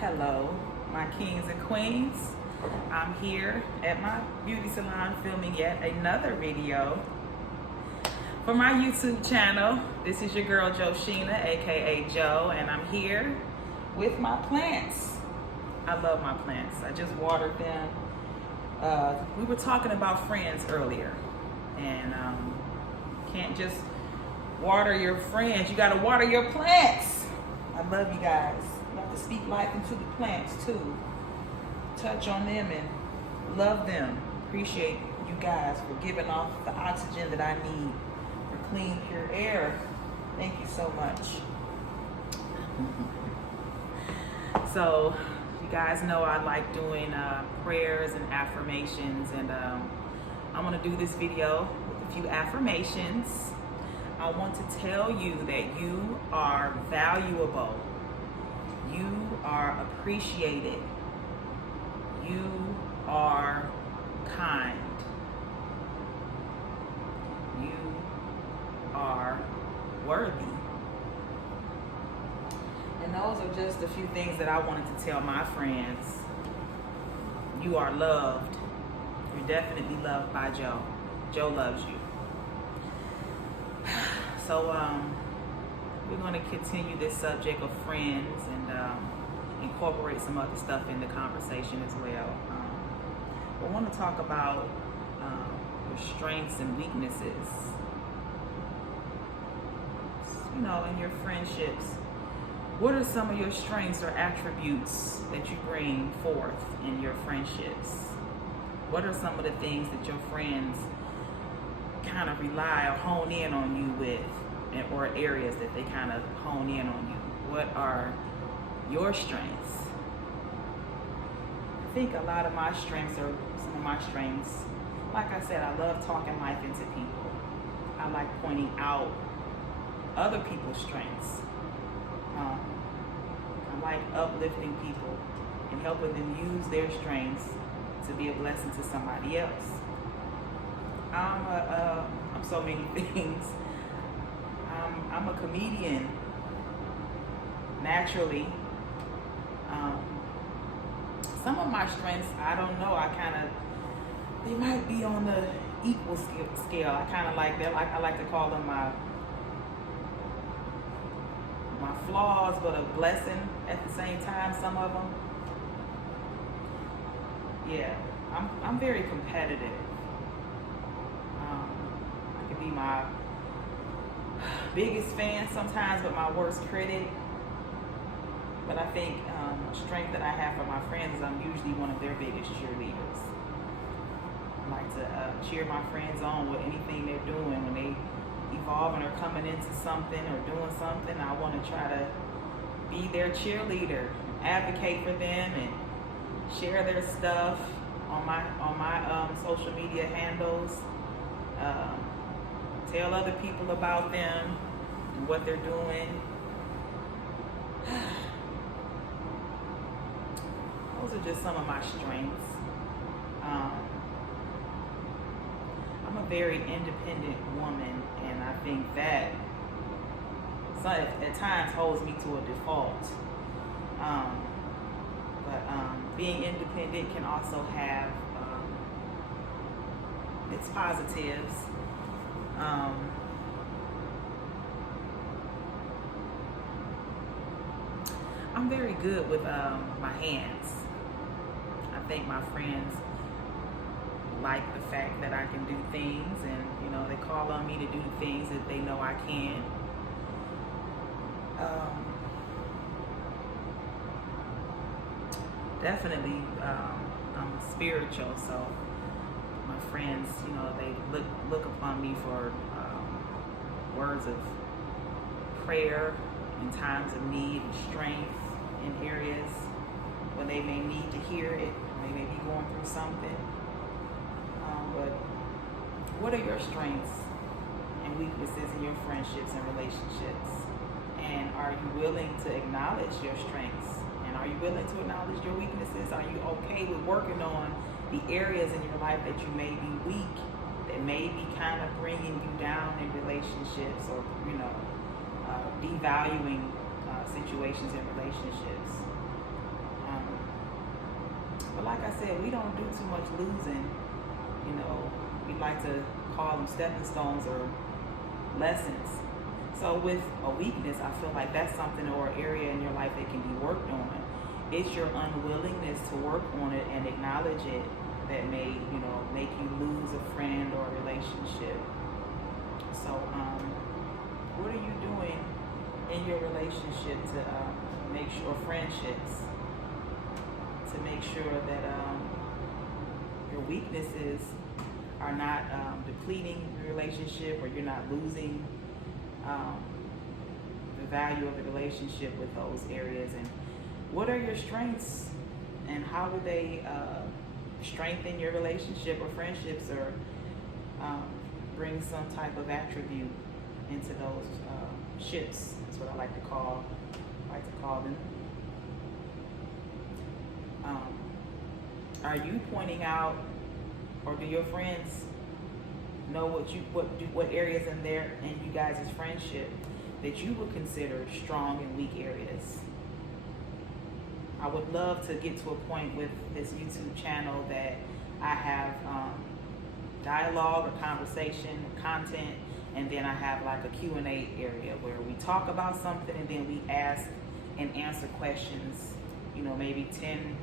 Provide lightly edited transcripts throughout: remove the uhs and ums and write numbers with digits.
Hello, my kings and queens. I'm here at my beauty salon filming yet another video for my YouTube channel. This is your girl Joshina, aka Joe, and I'm here with my plants. I love my plants. I just watered them. We were talking about friends earlier, and can't just water your friends. You gotta water your plants. I love you guys. You have to speak life into the plants too. Touch on them and love them. Appreciate you guys for giving off the oxygen that I need for clean, pure air. Thank you so much. So, you guys know I like doing prayers and affirmations, and I'm gonna do this video with a few affirmations. I want to tell you that you are valuable. You are appreciated. You are kind. You are worthy. And those are just a few things that I wanted to tell my friends. You are loved. You're definitely loved by Joe. Joe loves you. So we're going to continue this subject of friends and incorporate some other stuff in the conversation as well. We want to talk about your strengths and weaknesses. You know, in your friendships, what are some of your strengths or attributes that you bring forth in your friendships? What are some of the things that your friends kind of rely or hone in on you with, or areas that they kind of hone in on you? What are your strengths? I think a lot of my strengths are some of my strengths. Like I said, I love talking life into people. I like pointing out other people's strengths. I like uplifting people and helping them use their strengths to be a blessing to somebody else. I'm so many things. I'm a comedian naturally. Some of my strengths, I don't know. They might be on the equal scale. I kind of like that. I like to call them my flaws, but a blessing at the same time. Some of them. Yeah, I'm very competitive. I could be my biggest fan sometimes, but my worst critic. But I think a strength that I have for my friends is I'm usually one of their biggest cheerleaders. I like to cheer my friends on with anything they're doing. When they evolving or coming into something or doing something, I want to try to be their cheerleader, advocate for them, and share their stuff on my social media handles. Tell other people about them and what they're doing. Those are just some of my strengths. I'm a very independent woman, and I think that at times holds me to a default. But being independent can also have its positives. I'm very good with my hands. I think my friends like the fact that I can do things, and you know, they call on me to do the things that they know I can. Definitely, I'm spiritual, so my friends, you know, they look upon me for words of prayer in times of need and strength in areas where they may need to hear it. They may be going through something. But what are your strengths and weaknesses in your friendships and relationships? And are you willing to acknowledge your strengths? And are you willing to acknowledge your weaknesses? Are you okay with working on the areas in your life that you may be weak, that may be kind of bringing you down in relationships, or, you know, devaluing situations in relationships? But like I said, we don't do too much losing. You know, we like to call them stepping stones or lessons. So with a weakness, I feel like that's something or area in your life that can be worked on. It's your unwillingness to work on it and acknowledge it that may, you know, make you lose a friend or a relationship. So, what are you doing in your relationship to make sure friendships, to make sure that your weaknesses are not depleting the relationship, or you're not losing the value of the relationship with those areas? And what are your strengths, and how would they strengthen your relationship or friendships, or bring some type of attribute into those ships? That's what I like to call them. Are you pointing out, or do your friends know what areas in you guys' friendship that you would consider strong and weak areas? I would love to get to a point with this YouTube channel that I have dialogue or conversation, content, and then I have like a Q&A area where we talk about something and then we ask and answer questions, you know, maybe 10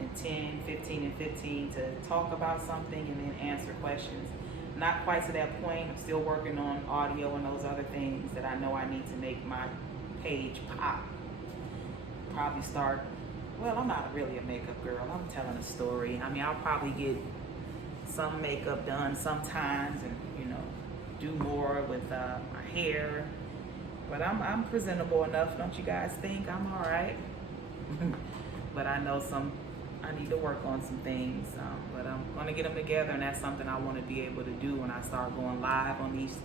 and 10, 15 and 15 to talk about something and then answer questions. Not quite to that point. I'm still working on audio and those other things that I know I need to make my page pop. Probably start, well, I'm not really a makeup girl. I'm telling a story. I mean, I'll probably get some makeup done sometimes and, you know, do more with my hair. But I'm presentable enough, don't you guys think? I'm all right. But I know I need to work on some things, but I'm going to get them together, and that's something I want to be able to do when I start going live on these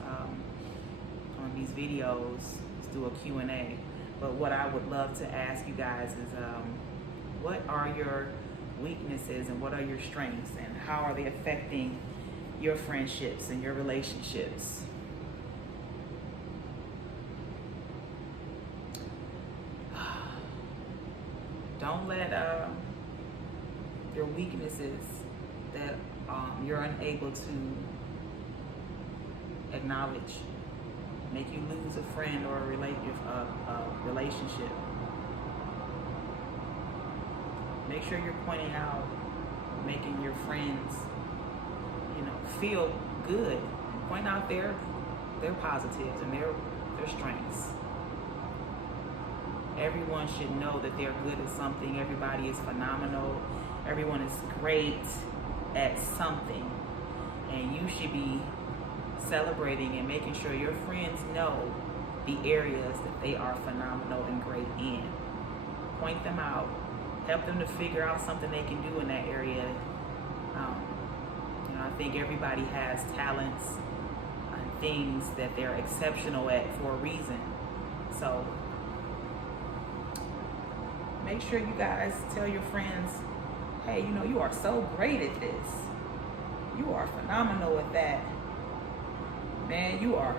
videos. Let's do a Q&A. But what I would love to ask you guys is, what are your weaknesses and what are your strengths, and how are they affecting your friendships and your relationships? Don't let your weaknesses that you're unable to acknowledge make you lose a friend or a relationship. Make sure you're pointing out, making your friends, you know, feel good. Point out their positives and their strengths. Everyone should know that they're good at something. Everybody is phenomenal. Everyone is great at something. And you should be celebrating and making sure your friends know the areas that they are phenomenal and great in. Point them out. Help them to figure out something they can do in that area. You know, I think everybody has talents and things that they're exceptional at for a reason. So make sure you guys tell your friends, hey, you know, you are so great at this. You are phenomenal at that. Man, you are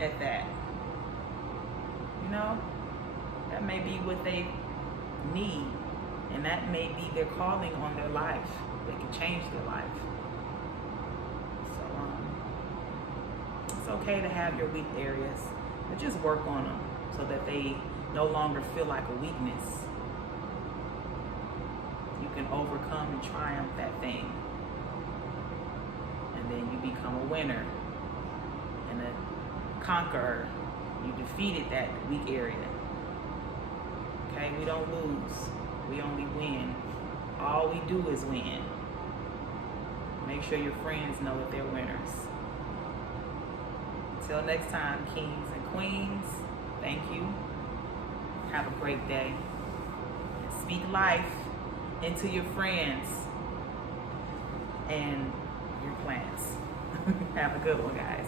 at that. You know, that may be what they need, and that may be their calling on their life. They can change their life. So it's okay to have your weak areas, but just work on them so that they no longer feel like a weakness. You can overcome and triumph that thing. And then you become a winner and a conqueror. You defeated that weak area. Okay, we don't lose. We only win. All we do is win. Make sure your friends know that they're winners. Until next time, kings and queens, thank you. Have a great day. And speak life into your friends and your plans. Have a good one, guys.